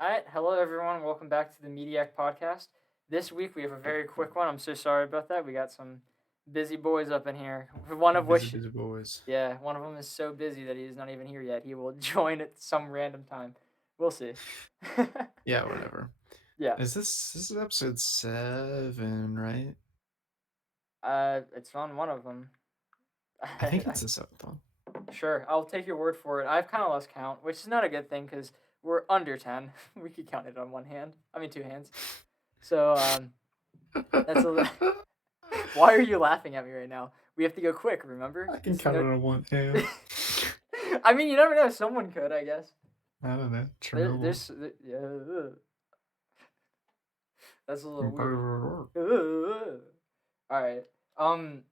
All right, hello everyone. Welcome back to the Mediak podcast. This week we have a very quick one. I'm so sorry about that. We got some busy boys up in here. One of Busy, which, busy boys. yeah, one of them is so busy that he's not even here yet. He will join at some random time. We'll see. Yeah, whatever. Yeah, This is episode 7, right? it's on one of them. I think it's the seventh one. Sure, I'll take your word for it. I've kind of lost count, which is not a good thing because we're under 10. We could count it on one hand. I mean, two hands. So that's a. Why are you laughing at me right now? We have to go quick. Remember? I can count it on one hand. I mean, you never know. Someone could, I guess. I don't know. There, Chernobyl. there's, yeah, that's a little weird. All right. Um,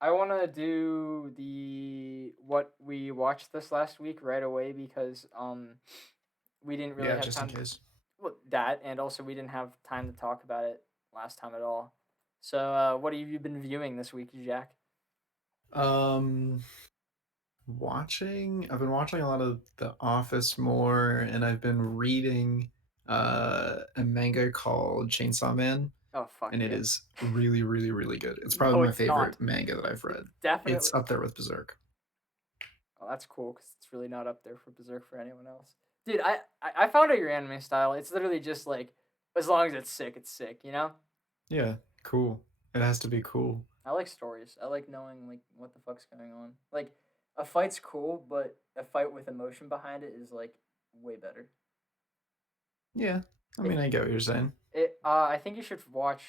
I want to do the what we watched this last week right away because we didn't really Yeah, have just in time. case. Well, that and also we didn't have time to talk about it last time at all. So, what have you been viewing this week, Jack? Um, I've been watching a lot of The Office more, and I've been reading a manga called Chainsaw Man, Oh fuck and it yeah! is really, really, really good. It's No, probably my it's not. favorite manga that I've It's read. definitely. It's up there with Berserk. Oh, that's cool because it's really not up there for Berserk for anyone else. Dude, I found out your anime style. It's literally just like, as long as it's sick, it's sick. You know. Yeah, cool. It has to be cool. I like stories. I like knowing like what the fuck's going on. Like, a fight's cool, but a fight with emotion behind it is like way better. Yeah, I If mean, I get what you're saying. I think you should watch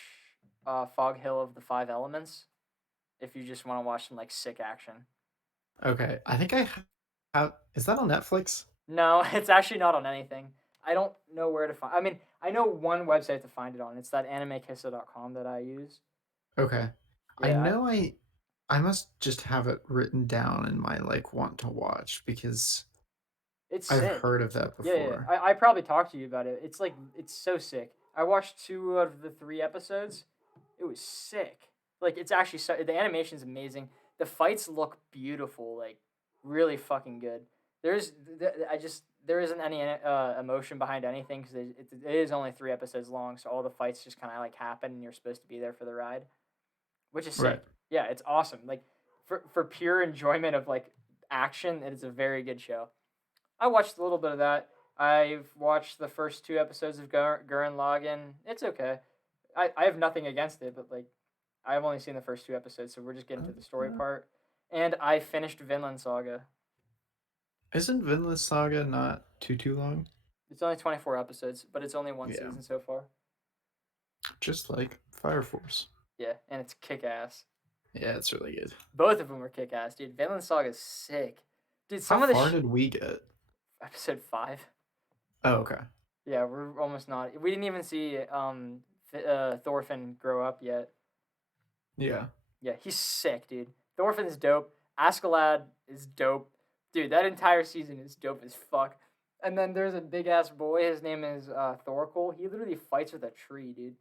Fog Hill of the Five Elements if you just want to watch some like sick action. Okay, I think I have. Is that on Netflix? No, it's actually not on anything. I don't know where to find. I mean, I know one website to find it on. It's that animekissa.com that I use. Okay, I Yeah, know I must just have it written down in my like want to watch because it's I've sick. heard of that Yeah. before. I probably talked to you about it. It's like it's so sick. I watched two of the three episodes. It was sick. Like it's actually so the animation's amazing. The fights look beautiful. Like really fucking good. There's I just there isn't any emotion behind anything because it is only three episodes long. So all the fights just kind of like happen and you're supposed to be there for the ride, which is Right. sick. Yeah, it's awesome. Like for pure enjoyment of like action, it is a very good show. I watched a little bit of that. I've watched the first two episodes of Gurren Lagann. It's okay. I have nothing against it, but like I've only seen the first two episodes, so we're just getting to the story part. And I finished Vinland Saga. Isn't Vinland Saga not too long? It's only 24 episodes, but it's only one Yeah, season so far. just like Fire Force. Yeah, and it's kick ass. Yeah, it's really good. Both of them are kick ass, dude. Vinland Saga is sick. Dude, How some of the far did we get? episode 5. Oh, okay. Yeah, we're almost not. We didn't even see Thorfinn grow up yet. Yeah. Yeah, he's sick, dude. Thorfinn's dope. Askeladd is dope. Dude, that entire season is dope as fuck. And then there's a big ass boy. His name is Thorkel. He literally fights with a tree, dude.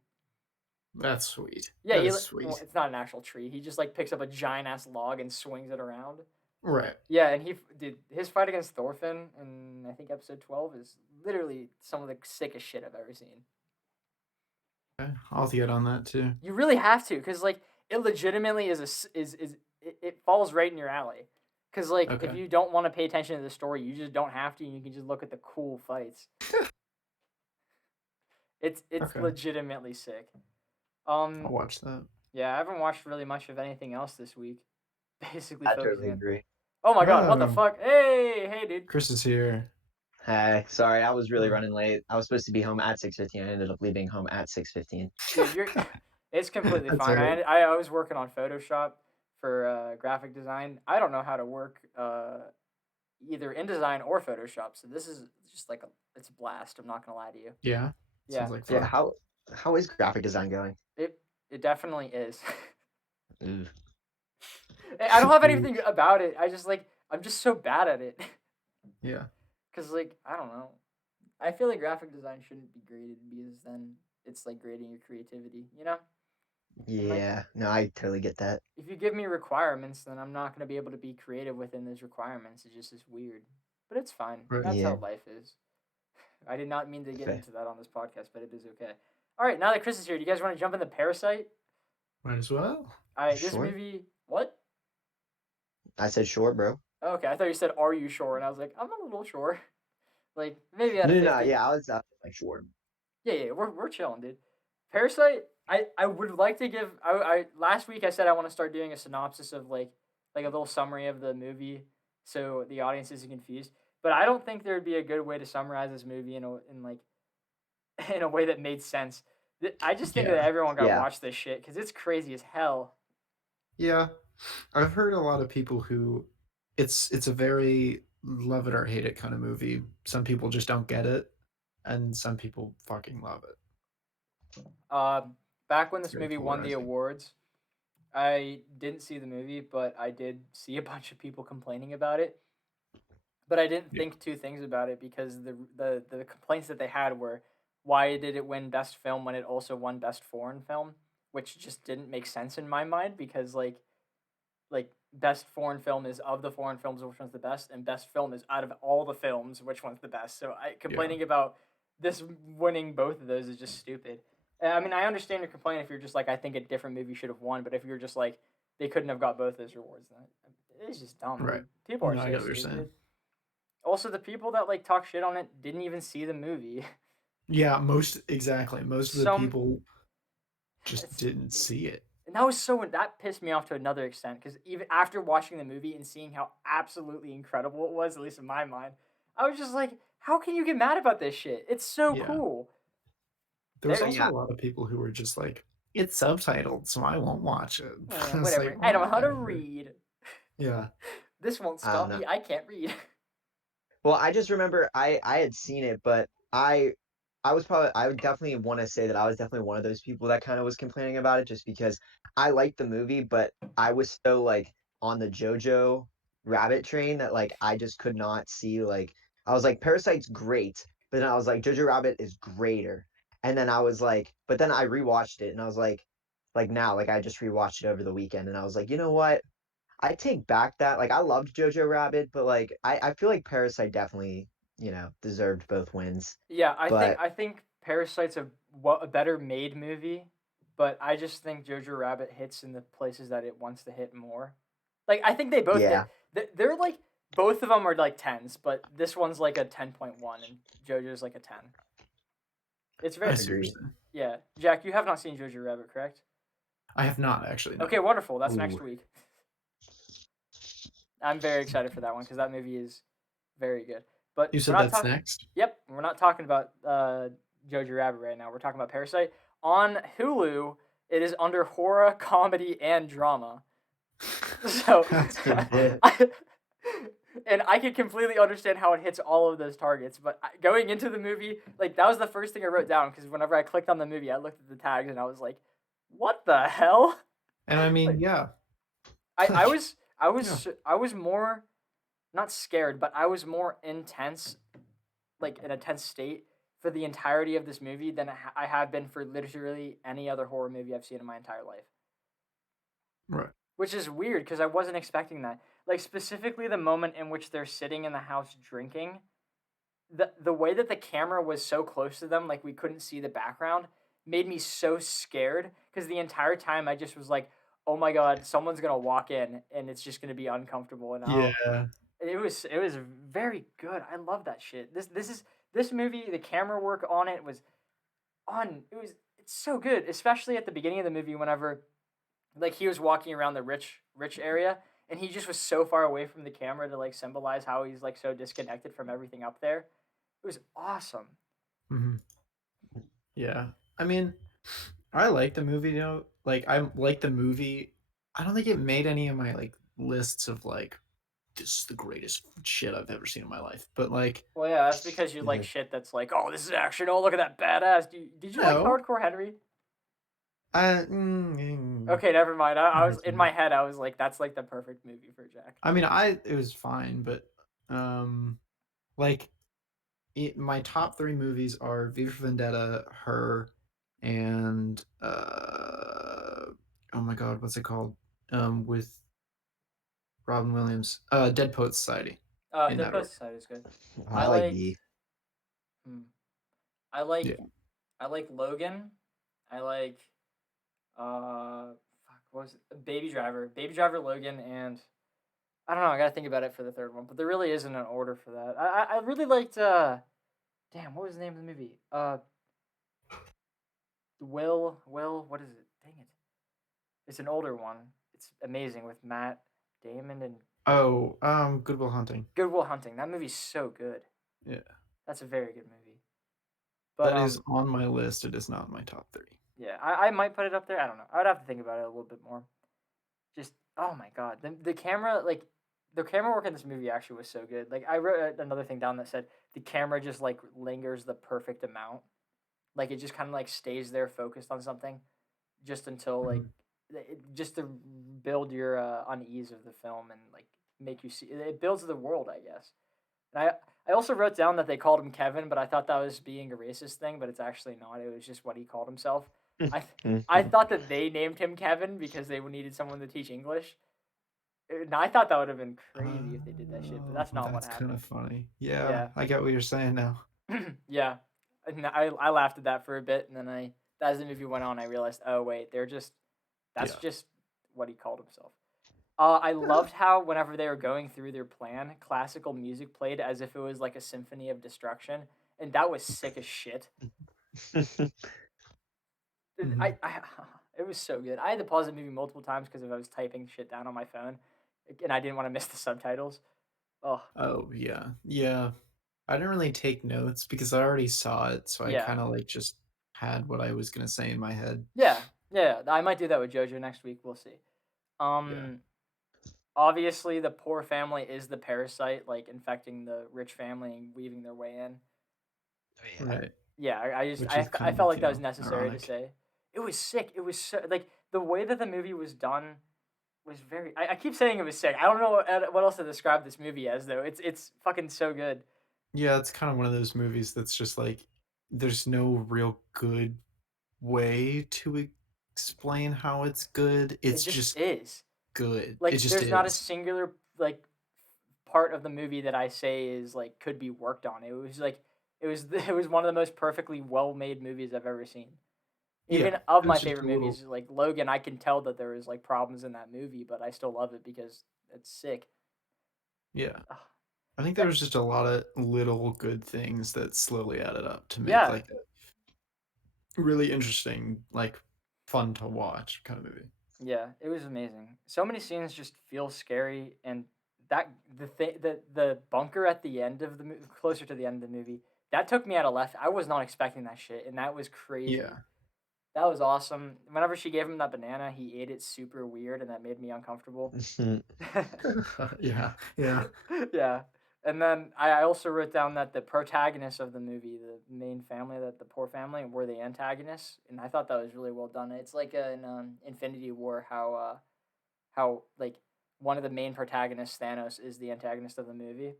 That's sweet. Yeah, That is well, sweet. it's not an actual tree. He just like picks up a giant ass log and swings it around. Right. Yeah, and dude, his fight against Thorfinn in I think episode 12 is literally some of the sickest shit I've ever seen. Okay. I'll have to get on that too. You really have to, cause like it legitimately it falls right in your alley. Cause like if Okay. you don't want to pay attention to the story, you just don't have to. And you can just look at the cool fights. It's Okay. legitimately sick. I'll watch that. Yeah, I haven't watched really much of anything else this week. Basically I focusing totally on. agree. Oh my god, what the Oh, fuck? Hey, dude. Chris is here. Hey, sorry, I was really running late. I was supposed to be home at 6:15. I ended up leaving home at 6:15. Dude, you're. It's completely That's fine. alright. I was working on Photoshop for graphic design. I don't know how to work either InDesign or Photoshop. So this is just like it's a blast. I'm not gonna lie to you. Yeah. Yeah, Sounds like Yeah, fun. how is graphic design going? it definitely is. Ooh. I don't have Ooh. anything about it. I just like I'm just so bad at it. Yeah. Cause like I don't know. I feel like graphic design shouldn't be graded because then it's like grading your creativity. You know. And like Yeah, no, I totally get that. if you give me requirements, then I'm not gonna be able to be creative within those requirements. It just is weird. But it's fine. Right. That's how Yeah. life is. I did not mean to get Fair. into that on this podcast, but it is okay. All right, now that Chris is here, do you guys want to jump into Parasite? Might as well. All right, this Sure. movie. What? I said short, bro. Okay, I thought you said, "Are you sure?" And I was like, "I'm a little sure." Like maybe out No, of no, 50. yeah, I was like short. Yeah, we're chilling, dude. Parasite. I would like to give. I last week I said I want to start doing a synopsis of like a little summary of the movie, so the audience isn't confused. But I don't think there would be a good way to summarize this movie in like in a way that made sense. I just think that Yeah. everyone got to Yeah. watch this shit because it's crazy as hell. Yeah. I've heard a lot of people who it's a very love it or hate it kind of movie. Some people just don't get it, and some people fucking love it. Uh, Back when It's this very movie won the polarizing. awards, I didn't see the movie, but I did see a bunch of people complaining about it. But I didn't Yeah. think two things about it because the complaints that they had were, why did it win best film when it also won best foreign film, which just didn't make sense in my mind because like best foreign film is of the foreign films which one's the best, and best film is out of all the films which one's the best. So complaining about this winning both of those is just stupid. I mean, I understand your complaint if you're just like, I think a different movie should have won, but if you're just like, they couldn't have got both those rewards, then it's just dumb. Right. Dude. People are No, I so get what you're stupid. saying. Also, the people that like talk shit on it didn't even see the movie. Yeah, most of the people just didn't see it. And that pissed me off to another extent because even after watching the movie and seeing how absolutely incredible it was, at least in my mind, I was just like, how can you get mad about this shit? It's so Yeah. cool. There was There- also yeah. a lot of people who were just like, it's subtitled, so I won't watch it. It's Whatever. like, I don't know how to whatever. read. Yeah. This won't I don't stop know. me. I can't read. Well, I just remember I had seen it, but I would definitely want to say that I was definitely one of those people that kind of was complaining about it just because I liked the movie, but I was so like on the JoJo rabbit train that like I just could not see like I was like Parasite's great, but then I was like Jojo Rabbit is greater. And then I was like, but then I rewatched it and I was like now, like I just rewatched it over the weekend and I was like, you know what? I take back that. Like I loved Jojo Rabbit, but like I feel like Parasite definitely, deserved both wins. Yeah, But I think Parasite's a better made movie, but I just think Jojo Rabbit hits in the places that it wants to hit more. Like I think they both yeah, they're like both of them are like 10s, but this one's like a 10.1 and JoJo's like a 10. It's I very see what you're agreed. saying. yeah. Jack, you have not seen Jojo Rabbit, correct? I have not actually. No. Okay, wonderful. That's next Ooh. week. I'm very excited for that one because that movie is very good. But You we're said not that's talking. next? Yep, we're not talking about Jojo Rabbit right now. We're talking about Parasite on Hulu. It is under horror, comedy, and drama. So, That's pretty funny. and I can completely understand how it hits all of those targets. But going into the movie, like that was the first thing I wrote down because whenever I clicked on the movie, I looked at the tags and I was like, "What the hell?" And I mean, Like, yeah. I was Yeah. I was more not scared, but I was more intense, like in a tense state for the entirety of this movie than I have been for literally any other horror movie I've seen in my entire life. Right. Which is weird because I wasn't expecting that. Like specifically the moment in which they're sitting in the house drinking, the way that the camera was so close to them, like we couldn't see the background, made me so scared because the entire time I just was like, "Oh my god, someone's gonna walk in and it's just gonna be uncomfortable." And Yeah. it was very good. I love that shit. This movie. The camera work on it was it's so good, especially at the beginning of the movie whenever like he was walking around the rich area and he just was so far away from the camera to like symbolize how he's like so disconnected from everything up there. It was awesome. Hmm. Yeah. I mean, I like the movie, Like I like the movie. I don't think it made any of my like lists of like this is the greatest shit I've ever seen in my life. But like, Well, yeah, that's because you like shit that's like, oh, this is action. Oh, look at that badass. Did you like no. Hardcore Henry? Mm, Okay, never mind. I was that's in fine. my head. I was like, that's like the perfect movie for Jack. I mean, it was fine, but like my top three movies are V for Vendetta, Her, and oh my god, what's it called? With Robin Williams, Dead Poet Society. In Dead that order. Post Society is good. I like V. Hmm. I like Yeah. I like Logan. I like fuck, what was it? Baby Driver, Logan, and I don't know. I gotta think about it for the third one, but there really isn't an order for that. I really liked damn, what was the name of the movie? Will, what is it? Dang it, it's an older one. It's amazing with Matt Damon and Oh, Good Will Hunting. Good Will Hunting. That movie's so good. Yeah. That's a very good movie. But That is on my list. It is not in my top 3. yeah, I might put it up there. I don't know. I'd have to think about it a little bit more. Just oh my god, the camera the camera work in this movie actually was so good. Like I wrote another thing down that said the camera just like lingers the perfect amount. Like it just kind of like stays there focused on something, just until like Mhm. just to build your unease of the film and like make you see it builds the world, I guess. And I also wrote down that they called him Kevin, but I thought that was being a racist thing, but it's actually not. It was just what he called himself. I thought that they named him Kevin because they needed someone to teach English. And I thought that would have been crazy if they did that shit, but that's not what That's kind of happened. funny. Yeah, Yeah. I get what you're saying now. Yeah. And I laughed at that for a bit, and then as the movie went on, I realized, oh wait, that's Yeah. just what he called himself. I loved how whenever they were going through their plan, classical music played as if it was like a symphony of destruction, and that was sick as shit. Mhm. It was so good. I had to pause the movie multiple times because if I was typing shit down on my phone, and I didn't want to miss the subtitles. Oh Oh, yeah. Yeah. I didn't really take notes because I already saw it, so I yeah, kind of like just had what I was gonna say in my head. yeah, yeah. I might do that with JoJo next week. We'll see. Yeah. Um, obviously the poor family is the parasite, like infecting the rich family and weaving their way in. Yeah. Right. Yeah, Which is I kind felt of, like that was necessary to ironic. say. It was sick. It was so like the way that the movie was done was very. I keep saying it was sick. I don't know what else to describe this movie as though. It's fucking so good. Yeah, it's kind of one of those movies that's just like there's no real good way to explain how it's good. It It's just just is. good. It Like just there's not a is. singular like part of the movie that I say is like could be worked on. It was like it was one of the most perfectly well made movies I've ever seen. Yeah, Even of it my was just favorite a little. movies, like Logan, I can tell that there was like problems in that movie, but I still love it because it's sick. Yeah, Ugh. I think there That- was just a lot of little good things that slowly added up to make yeah, like a really interesting, like fun to watch kind of movie. yeah, it was amazing. So many scenes just feel scary, and that the bunker at the end of the closer to the end of the movie, that took me out of left. I was not expecting that shit, and that was crazy. Yeah. That was awesome. Whenever she gave him that banana, he ate it super weird, and that made me uncomfortable. Yeah, yeah. Yeah. And then I also wrote down that the protagonists of the movie, the main family, that the poor family, were the antagonists, and I thought that was really well done. It's like in Infinity War how like one of the main protagonists, Thanos, is the antagonist of the movie.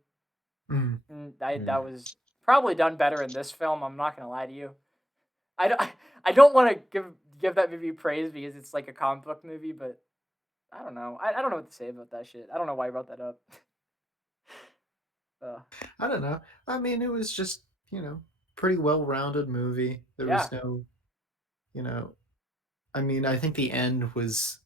Mm. And that was probably done better in this film. I'm not gonna lie to you. I don't want to give that movie praise because it's like a comic book movie, but I don't know. I don't know what to say about that shit. I don't know why I brought that up. uh, I don't know. I mean, it was just, pretty well-rounded movie. There yeah, was no, you know, I mean, I think the end was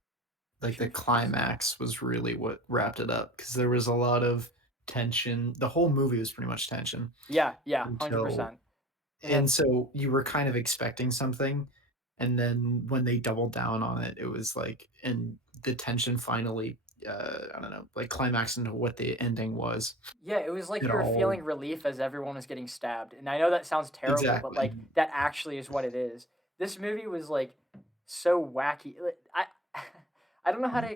like the truth hurts. climax was really what wrapped it up because there was a lot of tension. The whole movie was pretty much tension Yeah, yeah, until 100%. And and then so you were kind of expecting something, and then when they doubled down on it, it was like and the tension finally, I don't know, like climaxed into what the ending was. yeah, it was like It you were all feeling relief as everyone was getting stabbed. And I know that sounds terrible, but exactly. like that actually is what it is. This movie was like so wacky. I don't know how to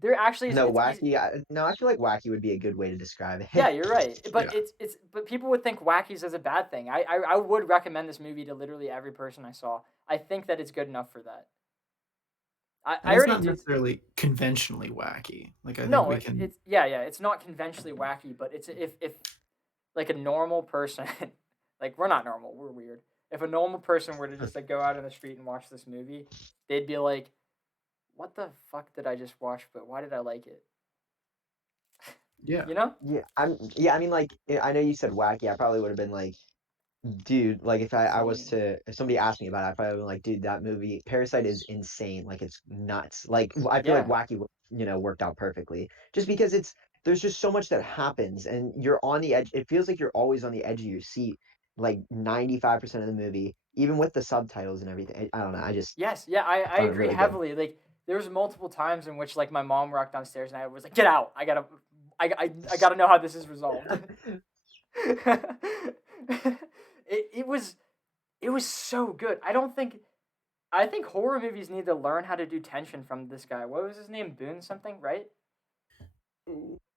there actually is No, it's easy. wacky. No, I feel like wacky would be a good way to describe Yeah, it. you're right. But Yeah. but people would think wackies is a bad thing. I would recommend this movie to literally every person I saw. I think that it's good enough for that. And I it's already not did. necessarily conventionally wacky. Like I think No, we can. it's yeah, yeah. It's not conventionally wacky, but it's if like a normal person, like we're not normal, we're weird. If a normal person were to just like go out in the street and watch this movie, they'd be like, "What the fuck did I just watch? But why did I like it?" Yeah. You know? Yeah, I mean, like, I know you said wacky. I probably would have been like, Dude, like I was Zany. to if somebody asked me about it, I probably would be like, dude, that movie Parasite is insane. Like it's nuts. Like I feel like Yeah. Wacky, worked out perfectly. Just because there's just so much that happens and you're on the edge. It feels like you're always on the edge of your seat, like 95% of the movie, even with the subtitles and everything. I don't know. Yes. Yeah. I I found it agree really good. heavily. Like there's multiple times in which like my mom walked downstairs and I was like, "Get out! I gotta know how this is resolved." It was so good. I think horror movies need to learn how to do tension from this guy. What was his name? Boone something, right?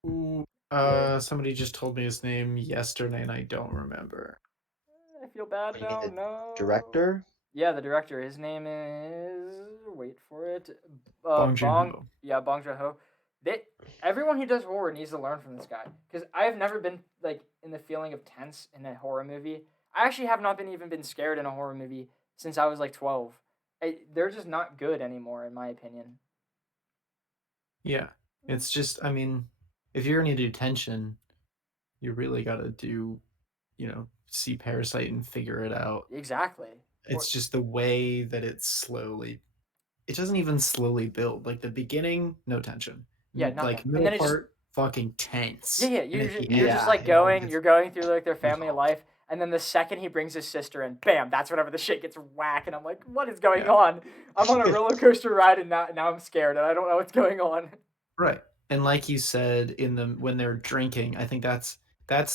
Ooh, Yeah. somebody just told me his name yesterday, and I don't remember. I feel bad You mean now. the No. director? Yeah, the director. His name is. Wait for it. Bong Bong. Joon-ho. Yeah, Bong Joon Ho. They. Everyone who does horror needs to learn from this guy because I have never been like in the feeling of tense in a horror movie. I actually have not been scared in a horror movie since I was like 12. They're just not good anymore, in my opinion. Yeah, it's just, I mean, if you're gonna do tension, you really gotta do, see Parasite and figure it out. Exactly. Or It's just the way that it's slowly. It doesn't even slowly build. Like the beginning, no tension. yeah, Like nothing. And middle then it just part, fucking yeah, tense. yeah. And at the You're end, just Yeah. like it all going. gets You're going through like their family resolved. life, and then the second he brings his sister in, bam! That's whenever the shit gets whack, and I'm like, what is going Yeah, on? I'm on a roller coaster ride, and now I'm scared, and I don't know what's going on. right. And like you said, in the when they're drinking, I think that's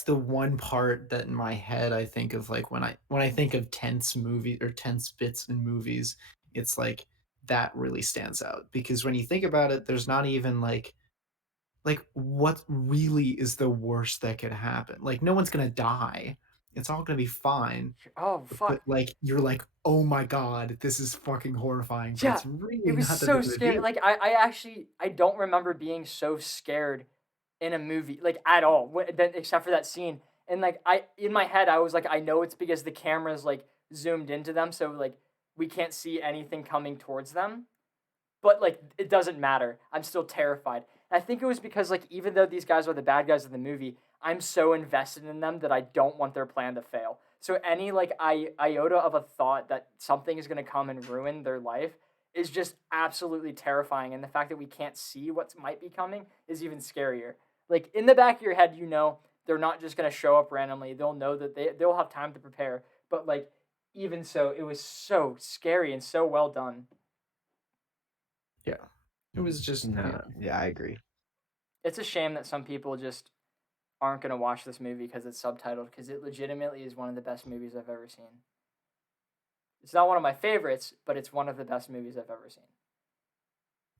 the one part that in my head I think of, like when I think of tense movie or tense bits in movies, it's like that really stands out because when you think about it, there's not even like what really is the worst that could happen? Like no one's gonna die. It's all gonna be fine. Oh But fuck! like you're like, oh my god, this is fucking horrifying. But Yeah, it's it really was not that so big of a scary. deal. Like I actually I don't remember being so scared in a movie like at all, except for that scene. And like I in my head I was like I know it's because the camera's like zoomed into them, so like we can't see anything coming towards them. But like it doesn't matter. I'm still terrified. And I think it was because like even though these guys are the bad guys of the movie, I'm so invested in them that I don't want their plan to fail. So any like iota of a thought that something is going to come and ruin their life is just absolutely terrifying. And the fact that we can't see what might be coming is even scarier. Like in the back of your head, you know they're not just going to show up randomly. They'll know that they'll have time to prepare. But like even so, it was so scary and so well done. Yeah. It was just, No, yeah, I agree. It's a shame that some people just aren't going to watch this movie because it's subtitled because it legitimately is one of the best movies I've ever seen. It's not one of my favorites, but it's one of the best movies I've ever seen.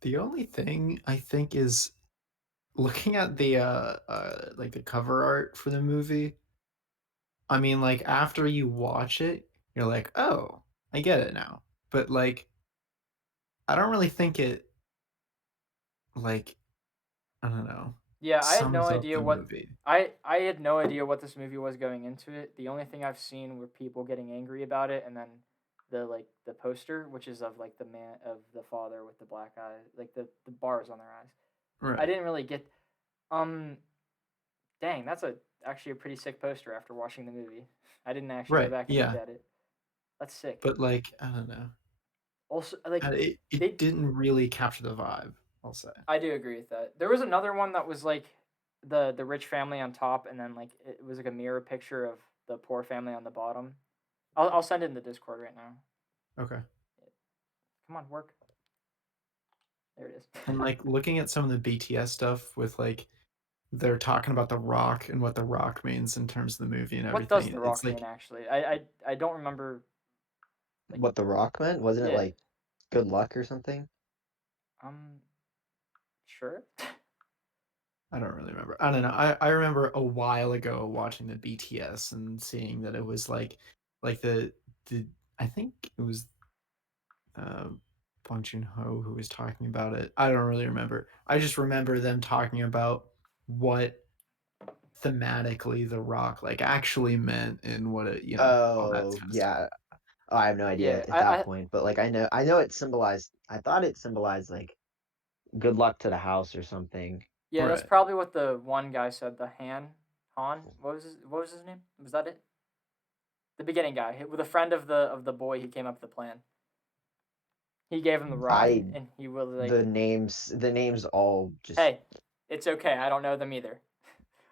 the only thing I think is looking at the like the cover art for the movie. I mean, like after you watch it, you're like, "Oh, I get it now." But like I don't really think it like I don't know, Yeah, I had no sums up idea the what movie. I had no idea what this movie was going into it. The only thing I've seen were people getting angry about it, and then the poster, which is of like the man of the father with the black eye, like the bars on their eyes. I Right. didn't really get um dang, that's actually a pretty sick poster after watching the movie. I didn't actually go Right. back and look Yeah. at it. That's sick. But like I don't know. Also, like It they, didn't really capture the vibe, I'll say. I do agree with that. There was another one that was like the rich family on top, and then like it was like a mirror picture of the poor family on the bottom. I'll send it in the Discord right now. Okay. Come on, work. There it is. And like looking at some of the BTS stuff with like they're talking about the rock and what the rock means in terms of the movie and What does everything. the It's Rock mean? like Actually, I don't remember. Like What The Rock meant? Wasn't it yeah, like good luck or something? um, sure. I don't really remember. I don't know. I remember a while ago watching the BTS and seeing that it was like the I think it was uh, Bong Joon Ho who was talking about it. I don't really remember. I just remember them talking about what thematically the rock like actually meant and what it all that Oh, kind of stuff. yeah. Oh, I have no idea Yeah, at that point, but like I know it symbolized I thought it symbolized like good luck to the house or something. yeah. That's Right. probably what the one guy said. The Han. What was his name? Was that it? The beginning guy, with a friend of the boy who came up with the plan. He gave him the rock, I and he will the like, names all just. hey, it's okay. I don't know them either.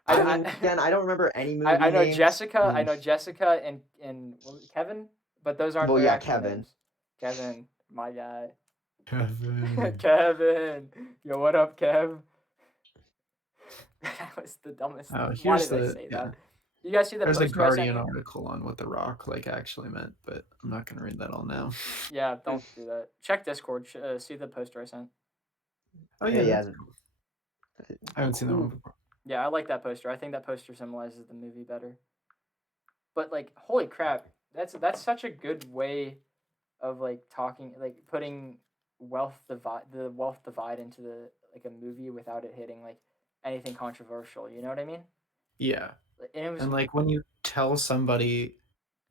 I mean, again, I don't remember any I movie know names. Jessica. I know Jessica and what was it, Kevin, but those aren't Well, their yeah, actual Kevin. names. Kevin, my guy. Kevin. Kevin, yo, what up, Kev? That was the dumbest. Oh, Why here's did I the say yeah. that? You guys see the There's a poster I sent Guardian you? article on what The Rock like actually meant, but I'm not gonna read that all now. Yeah, don't do that. Check Discord. See the poster I sent. Oh Yeah, yeah, yeah. that's cool. I haven't seen that one before. Yeah, I like that poster. I think that poster symbolizes the movie better. But like, holy crap, that's such a good way of like talking, like putting the wealth divide into the like a movie without it hitting like anything controversial. You know what I mean? Yeah. And it was And like when you tell somebody,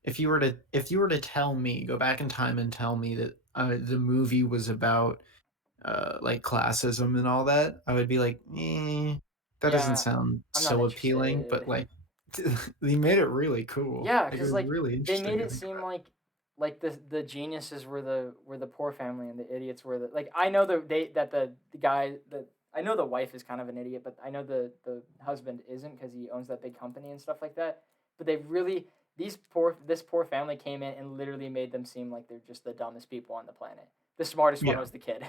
if you were to tell me, go back in time and tell me that the movie was about like classism and all that, I would be like, that doesn't yeah, sound I'm not so appealing. interested. But like, they made it really cool. Yeah, Like it because was like really they interesting made to it think seem about. like the geniuses were the poor family and the idiots were the like I know the guy the I know the wife is kind of an idiot, but I know the husband isn't because he owns that big company and stuff like that. But they really this poor family came in and literally made them seem like they're just the dumbest people on the planet. The smartest one Yeah. was the kid.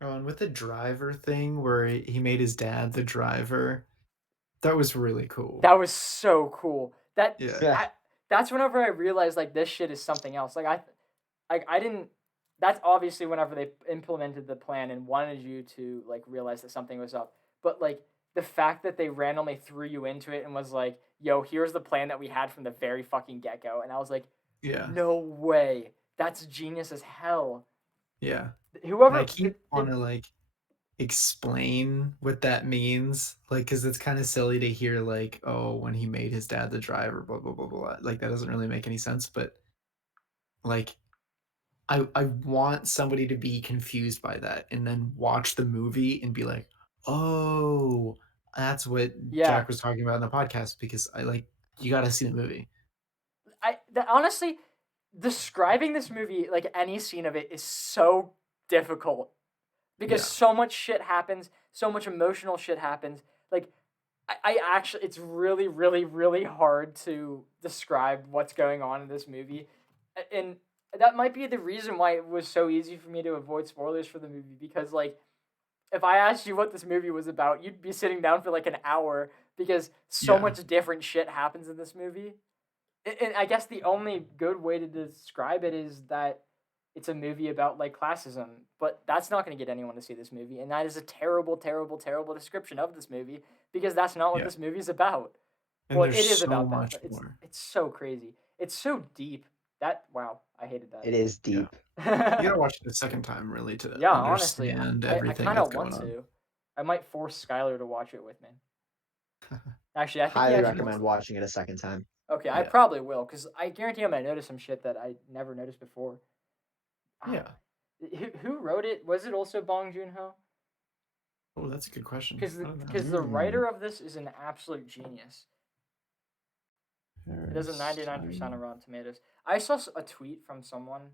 Oh, and with the driver thing where he made his dad the driver, that was really cool. That was so cool. Yeah. Yeah. I that's whenever I realized like this shit is something else. I didn't. That's obviously whenever they implemented the plan and wanted you to like realize that something was up. But like the fact that they randomly threw you into it and was like, "Yo, here's the plan that we had from the very fucking get go," and I was like, Yeah. "No way, that's genius as hell." Yeah. And I Whoever keep want to like explain what that means, like, because it's kind of silly to hear like, oh, when he made his dad the driver, blah blah blah blah. Like that doesn't really make any sense. But like, I want somebody to be confused by that and then watch the movie and be like, oh, that's what yeah, Jack was talking about in the podcast. Because I like you got to see the movie. honestly, describing this movie like any scene of it is so difficult because Yeah. so much shit happens, so much emotional shit happens. Like I actually, it's really, really, really hard to describe what's going on in this movie, and that might be the reason why it was so easy for me to avoid spoilers for the movie because like if I asked you what this movie was about, you'd be sitting down for like an hour because so Yeah. much different shit happens in this movie. And I guess the only good way to describe it is that it's a movie about like classism, but that's not going to get anyone to see this movie, and that is a terrible, terrible, terrible description of this movie because that's not what Yeah. this movie is about. And Well, it there's is so about that, much but more. it's so crazy. It's so deep. That wow, I hated It is Yeah. deep. You gotta that. watch it a second time really to Yeah, honestly, understand I everything kind that's of going want on. to. I might force Skylar to watch it with me. Actually, I think he Highly actually wants recommend to. watching it a second time. Okay, I Yeah. probably will because I guarantee I'm gonna notice some shit that I never noticed before. Ah, Yeah. who wrote it? Was it also Bong Joon Ho? Oh, that's a good question. Because I don't know. the writer of this is an absolute genius. It has a Parasite. 99% of Rotten Tomatoes. I saw a tweet from someone.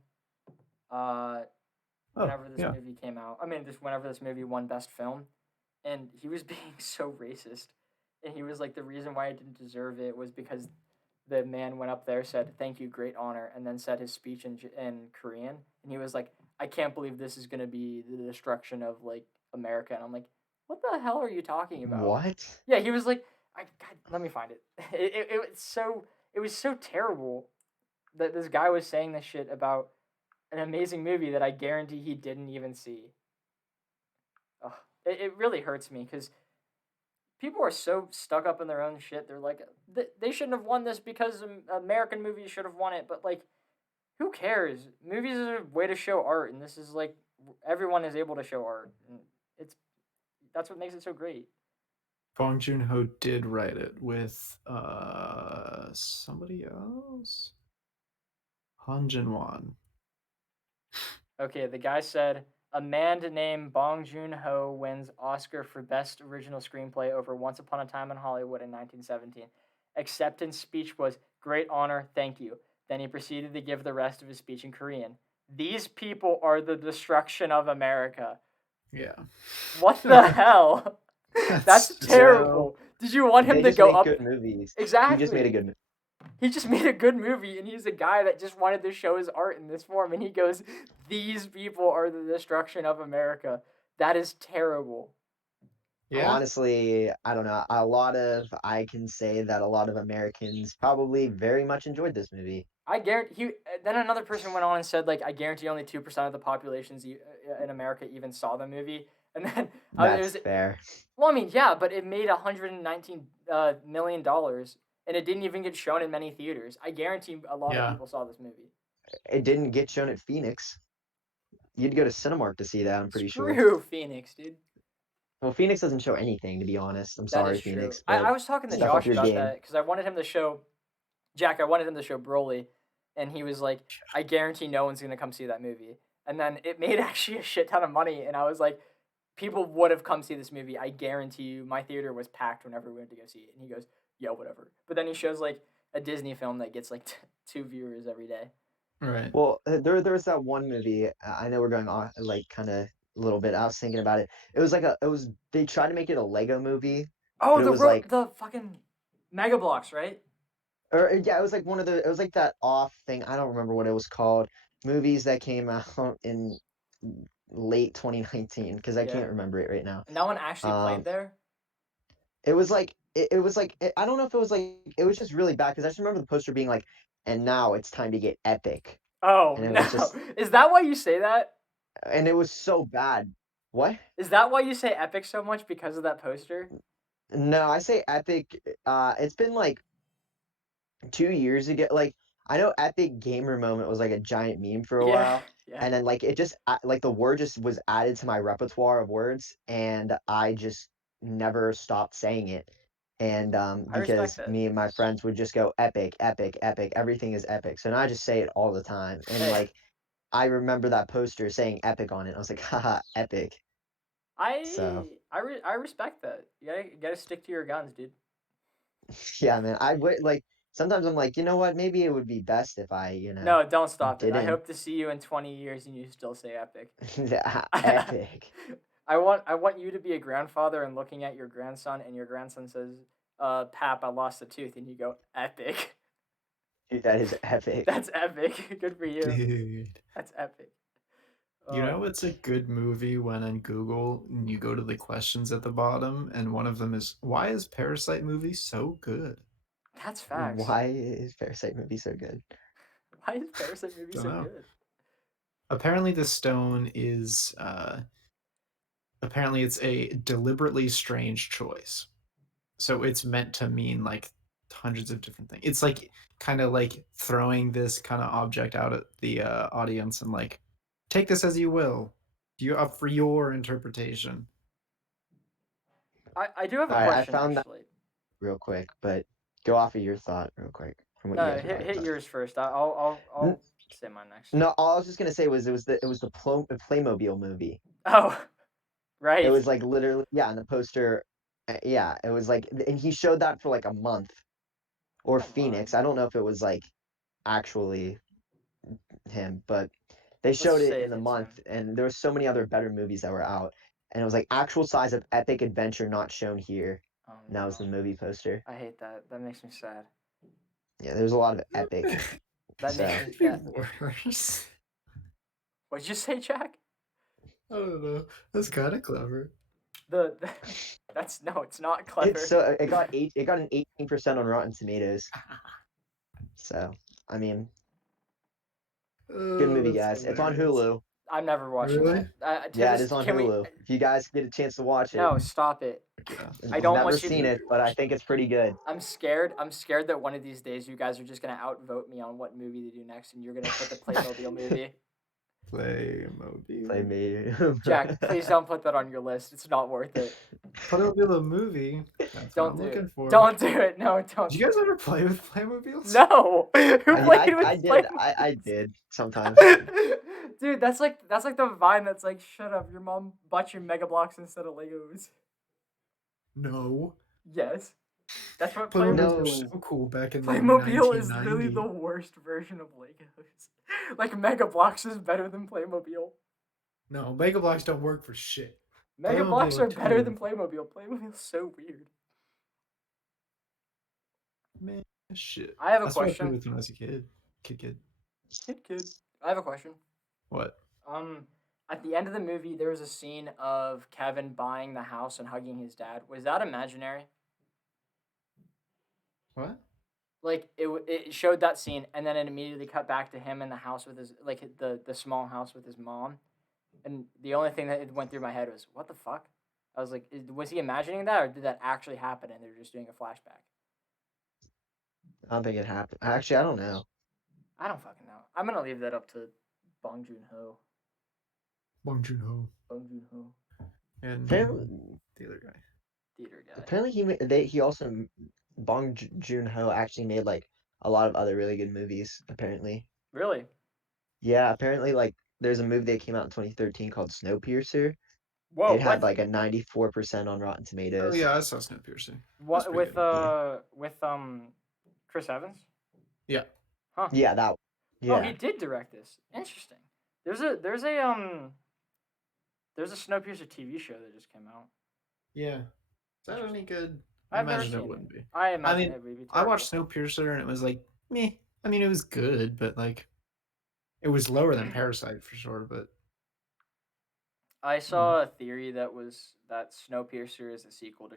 Uh, Oh, whenever this yeah. movie came out, I mean, just whenever this movie won Best Film, and he was being so racist, and he was like, the reason why I didn't deserve it was because the man went up there, said thank you, great honor, and then said his speech in Korean, and he was like, I can't believe this is gonna be the destruction of like America, and I'm like, what the hell are you talking about? What? Yeah, he was like, God, let me find it. It was so terrible that this guy was saying this shit about an amazing movie that I guarantee he didn't even see. Ugh, it really hurts me because people are so stuck up in their own shit. They're like, they shouldn't have won this because American movies should have won it. But like, who cares? Movies are a way to show art, and this is like everyone is able to show art, and it's that's what makes it so great. Bong Joon Ho did write it with somebody else. Han Jin Won. Okay, the guy said a man named Bong Joon Ho wins Oscar for Best Original Screenplay over Once Upon a Time in Hollywood in 1917. Acceptance speech was great honor, thank you. Then he proceeded to give the rest of his speech in Korean. These people are the destruction of America. Yeah. What the hell? That's just- terrible. Did you want him They to just go make up? good movies. Exactly. He just made a good movie. He just made a good movie, and he's a guy that just wanted to show his art in this form, and he goes, "These people are the destruction of America." That is terrible. Yeah. Honestly, I don't know. I can say that a lot of Americans probably very much enjoyed this movie. I guarantee. Then another person went on and said, like, I guarantee only 2% of the populations in America even saw the movie. And then it That's was fair. well, I mean, yeah, but it made $119 million, and it didn't even get shown in many theaters. I guarantee a lot of Yeah. people saw this movie. It didn't get shown at Phoenix. You'd go to Cinemark to see that, I'm pretty sure. Screw Phoenix, dude. Well, Phoenix doesn't show anything, to be honest. I'm That sorry, is true. Phoenix. I But was talking to step up Josh your about game. that because I wanted him to show Jack. I wanted him to show Broly, and he was like, "I guarantee no one's gonna come see that movie." And then it made actually a shit ton of money, and I was like, "People would have come see this movie. I guarantee you." My theater was packed whenever we went to go see it, and he goes, "Yeah, whatever." But then he shows like a Disney film that gets like 2 viewers every day. Right. Well, there's that one movie. I know we're going on like kind of a little bit. I was thinking about it. They tried to make it a Lego movie, Oh, but it was like, the fucking Mega Blocks, right? or yeah, it was like it was like that off thing. I don't remember what it was called. Movies that came out in late 2019 because I Yeah. can't remember it right now. And that one actually played Um, there. it was like I don't know if it was like it was just really bad because I just remember the poster being like, and now it's time to get epic, Oh and it no! was just Is that why you say that? and it was so bad. What? Is that why you say epic so much because of that poster? No, I say epic. It's been like 2 years ago. Like I know epic gamer moment was like a giant meme for a Yeah, while, yeah. and then like it just like the word just was added to my repertoire of words, and I just never stopped saying it. And I respect because that. me and my friends would just go epic, epic, epic. Everything is epic. So now I just say it all the time. And Hey, like I remember that poster saying epic on it. I was like, haha, epic. So I respect that. You gotta stick to your guns, dude. yeah, man. I would like sometimes I'm like, you know what? Maybe it would be best if I No, don't stop it. I didn't. hope to see you in 20 years and you still say epic. Epic. I want you to be a grandfather and looking at your grandson, and your grandson says, Pap, I lost a tooth," and you go, "Epic." Dude, that is epic. That's epic. Good for you. Dude. That's epic. You know it's a good movie when on Google you go to the questions at the bottom and one of them is, why is Parasite movie so good? That's facts. Why is Parasite movie so good? Why is Parasite movie so Dunno. good? Apparently the stone is apparently it's a deliberately strange choice. So it's meant to mean like hundreds of different things. It's like kind of like throwing this kind of object out at the audience and like, take this as you will. You up for your interpretation. I do have a All right, I question found that actually. real quick, but go off of your thought real quick from what you No, guys were talking hit about. yours first. I'll say mine next. No, all I was just gonna say was it was the Playmobil movie. Oh, right. It was like literally in the poster. Yeah, it was like, and he showed that for like a month, or Come Phoenix. on. I don't know if it was like actually him, but they Let's showed it say in the it's him. month, and there were so many other better movies that were out, and it was like actual size of epic adventure not shown here. Oh, And that was the movie poster. I hate that. That makes me sad. Yeah, there's a lot of epic. That So- makes me That'd sad. be worse. What'd you say, Jack? I don't know. That's kind of clever. That's no, it's not clever. It's so it got an 18% on Rotten Tomatoes. So I mean, good movie, guys. It's on Hulu. I'm never watching Really? that. Yeah, it is on Hulu. If you guys get a chance to watch it. No, stop it. Yeah. I don't I've never want you to- seen it, but I think it's pretty good. I'm scared. I'm scared that one of these days you guys are just gonna outvote me on what movie to do next, and you're gonna put the Playmobil movie. Playmobil. Play me. Jack, please don't put that on your list. It's not worth it. Playmobil movie. That's Don't what do I'm looking it. for. Don't do it. No, don't. Did you guys ever play with Playmobiles? No. Who played with I did. Playmobil? I did sometimes. Dude, that's like the Vine that's like, shut up, your mom bought you Mega Blocks instead of Legos. No. Yes. That's what Playmobiles were No. so cool back in the Playmobil is literally 1990. the worst version of Legos. Like Mega Bloks is better than Playmobil. No, Mega Bloks don't work for shit. Mega Playmobil Bloks are are better cool. than Playmobil. Playmobil's so weird. Man, shit. I have a That's what I played question. with when I was a kid. Kid. Kid. I have a question. What? Um, at the end of the movie, there was a scene of Kevin buying the house and hugging his dad. Was that imaginary? What? Like it showed that scene, and then it immediately cut back to him in the house with his the small house with his mom. And the only thing that went through my head was, what the fuck? I was like, was he imagining that, or did that actually happen, and they're just doing a flashback? I don't think it happened. Actually, I don't know. I don't fucking know. I'm gonna leave that up to Bong Joon Ho. Bong Joon-ho Bong Joon Ho, and Apparently, the other guy. theater guy. apparently he also Joon-ho actually made like a lot of other really good movies. Apparently, Really? yeah. Apparently, like there's a movie that came out in 2013 called Snowpiercer. Whoa, It had what? like a 94% on Rotten Oh Tomatoes. yeah, I saw Snowpiercer. That's What pretty good. with Chris Evans? Yeah. Huh. Yeah, that. Oh, he Yeah, did direct this. Interesting. There's a Snowpiercer TV show that just came out. Yeah. Is that any good? I I've never imagine it seen wouldn't it. be. I I imagine mean, it would be I terrible. watched Snowpiercer and it was like meh. I mean, it was good, but like it was lower than Parasite for sure. But I saw a theory that Snowpiercer is a sequel to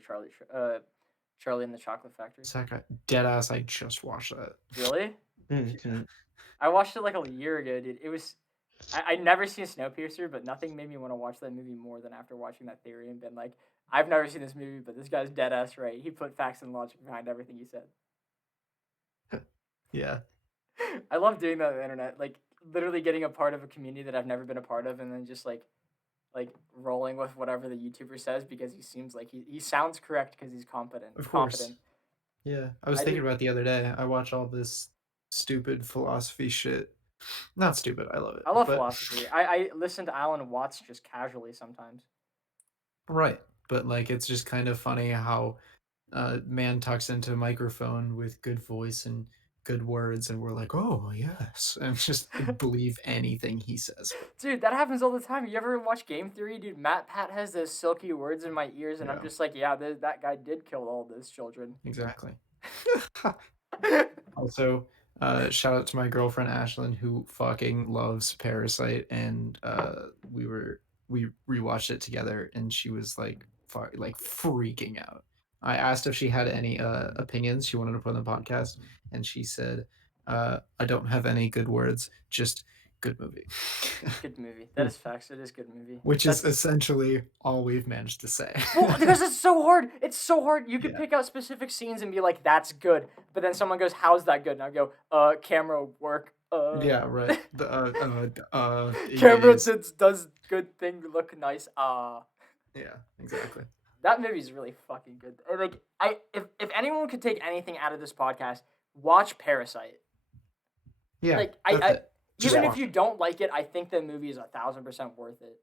Charlie and the Chocolate Factory. it's like a dead ass. I just watched that. Really? Mhm. I watched it like a year ago, dude. It was. I never seen Snowpiercer, but nothing made me want to watch that movie more than after watching that theory and been like, I've never seen this movie, but this guy's dead ass right. He put facts and logic behind everything he said. Yeah. I love doing that on the internet, like literally getting a part of a community that I've never been a part of, and then just like rolling with whatever the YouTuber says because he seems like he sounds correct because he's competent. Of course. Competent. Yeah. I was I thinking do- about the other day. I watch all this stupid philosophy shit. Not stupid. I love it. I love but, philosophy. I listen to Alan Watts just casually sometimes. Right. But like it's just kind of funny how man talks into a microphone with good voice and good words and we're like, oh yes. And just believe anything he says. Dude, that happens all the time. You ever watch Game Theory? Dude, Matt Pat has those silky words in my ears, and I'm Yeah. just like, yeah, that guy did kill all those children. Exactly. Also, shout out to my girlfriend Ashlyn who fucking loves Parasite, and we rewatched it together, and she was like freaking out. I asked if she had any opinions she wanted to put on the podcast, and she said, "I don't have any good words, just good movie." Good movie. That is facts. It is good movie. Which is That's- essentially all we've managed to say. well, because it's so hard. It's so hard. You could Yeah. pick out specific scenes and be like, "That's good," but then someone goes, "How's that good?" And I go, camera work. Yeah, right. Camera gaze. does good thing look nice. Yeah, exactly. That movie's really fucking good. Like if anyone could take anything out of this podcast, watch Parasite. Yeah, Like that's it. Just even if watch you don't like it, I think the movie is 1,000% worth it.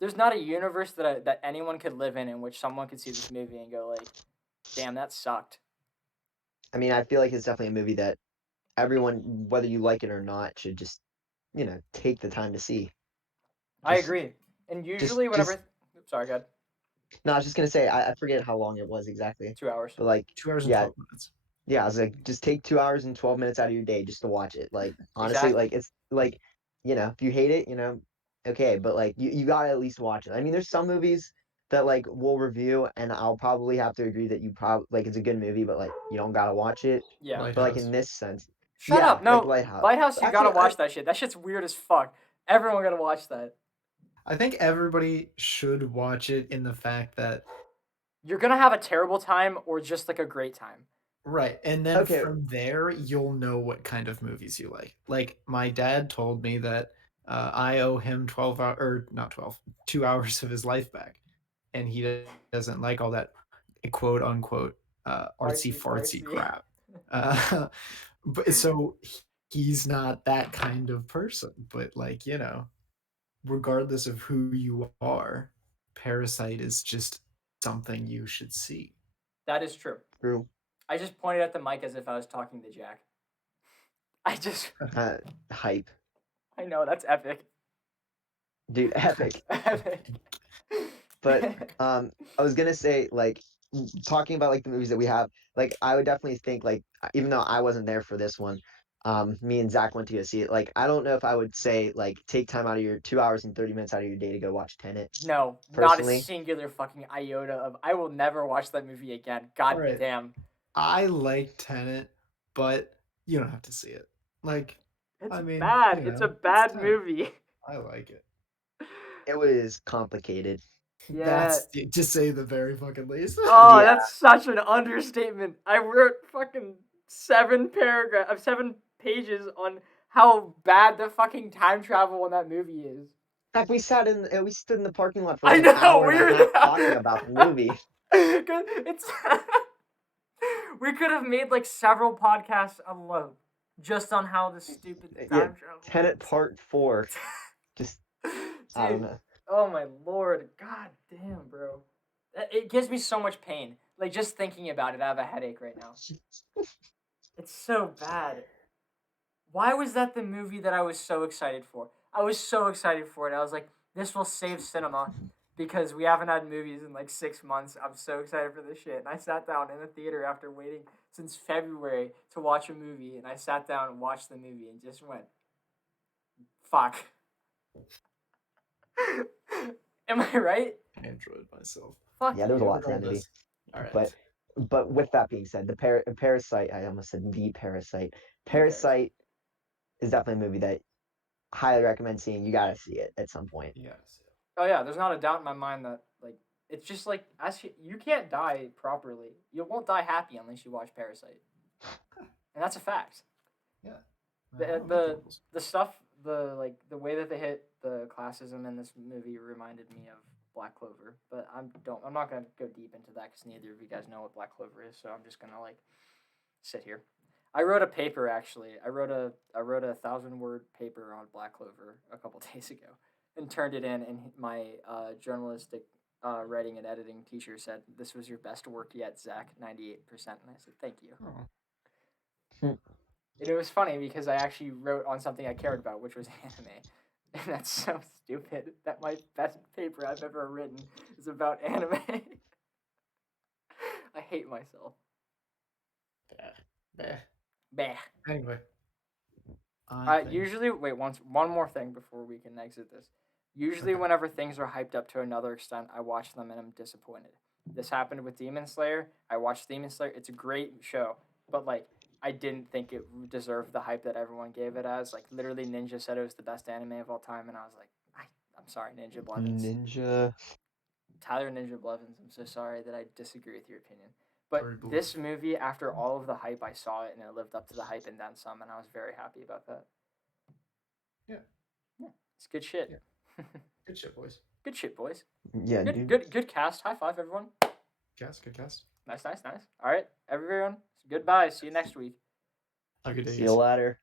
There's not a universe that anyone could live in which someone could see this movie and go like, "Damn, that sucked." I mean, I feel like it's definitely a movie that everyone, whether you like it or not, should just take the time to see. I Just- agree. And just usually whenever, sorry, God, No, I was just gonna say I forget how long it was exactly, 2 hours. but like 2 hours and yeah, 12 minutes. yeah, I was like, just take 2 hours and 12 minutes out of your day just to watch it. Like honestly, Exactly. like it's like, if you hate it, okay, but like you gotta at least watch it. I mean, there's some movies that like we'll review, and I'll probably have to agree that you probably like it's a good movie, but like you don't gotta watch it. Yeah. But like Lighthouse. in this sense, Shut yeah, up. No, like Lighthouse. Lighthouse, you Actually, gotta watch that shit. That shit's weird as fuck. Everyone gotta watch that. I think everybody should watch it in the fact that You're gonna have a terrible time or just like a great time. right, and then Okay. from there you'll know what kind of movies you like. Like my dad told me that I owe him 12 hours or not 12, 2 hours of his life back, and he doesn't like all that quote unquote artsy fartsy Artsy-fartsy. crap. But so he's not that kind of person, but like regardless of who you are, Parasite is just something you should see. That is true. True. I just pointed at the mic as if I was talking to Jack. I just. Hype, I know, that's epic. dude. Epic. Epic. But I was gonna say, like, talking about like the movies that we have, like I would definitely think, like, even though I wasn't there for this one, me and Zach went to go see it. Like, I don't know if I would say like take time out of your 2 hours and 30 minutes out of your day to go watch Tenet. No, not a Personally, singular fucking iota of. I will never watch that movie again. God Alright. damn. I like Tenet, but you don't have to see it. Like, It's I mean, bad. you It's know, a bad Tenet. movie. I like it. it was complicated. Yeah. That's to say the very fucking least. Oh, Yeah. that's such an understatement. I wrote fucking 7 pages on how bad the fucking time travel in that movie is. In fact, we stood in the parking lot for I like an know, hour we and a were half there. talking about the movie. 'Cause it's we could have made like several podcasts alone just on how the stupid Yeah, time travel. Tenet is. Part 4. Just I don't Dude, know. oh my lord, god damn, bro. It gives me so much pain. Like just thinking about it, I have a headache right now. It's so bad. Why was that the movie that I was so excited for? I was so excited for it. I was like, this will save cinema because we haven't had movies in like 6 months. I'm so excited for this shit. And I sat down in the theater after waiting since February to watch a movie. And I sat down and watched the movie and just went, fuck. Am I right? I enjoyed myself. Fuck Yeah, there was a you. lot to envy. All right. But with that being said, Parasite, I almost said the Parasite. Parasite. Parasite is definitely a movie that I highly recommend seeing. You gotta see it at some point. Yes. Oh yeah, there's not a doubt in my mind that like it's just like you can't die properly. You won't die happy unless you watch Parasite, and that's a fact. Yeah. The stuff the way that they hit the classism in this movie reminded me of Black Clover, but I'm not gonna go deep into that because neither of you guys know what Black Clover is, so I'm just gonna like sit here. I wrote a paper actually. I wrote a 1,000-word paper on Black Clover a couple days ago, and turned it in. And my journalistic writing and editing teacher said, "This was your best work yet, Zach. 98%." And I said, "Thank you." Oh. And it was funny because I actually wrote on something I cared about, which was anime. And that's so stupid that my best paper I've ever written is about anime. I hate myself. Bah. Anyway. Usually, wait, one more thing before we can exit this. Usually, Okay. whenever things are hyped up to another extent, I watch them and I'm disappointed. This happened with Demon Slayer. I watched Demon Slayer. It's a great show, but like I didn't think it deserved the hype that everyone gave it as. Like literally, Ninja said it was the best anime of all time, and I was like, I'm sorry, Ninja Blevins. Tyler Ninja Blevins. I'm so sorry that I disagree with your opinion. But Very blue. this movie, after all of the hype, I saw it and it lived up to the hype and then some, and I was very happy about that. Yeah. Yeah, it's good shit. Yeah. Good shit, boys. Good shit, boys. Yeah, Good, dude. good cast. High five, everyone. Good cast. Nice. All right, everyone. Goodbye. See you next week. Have a good day. See you later.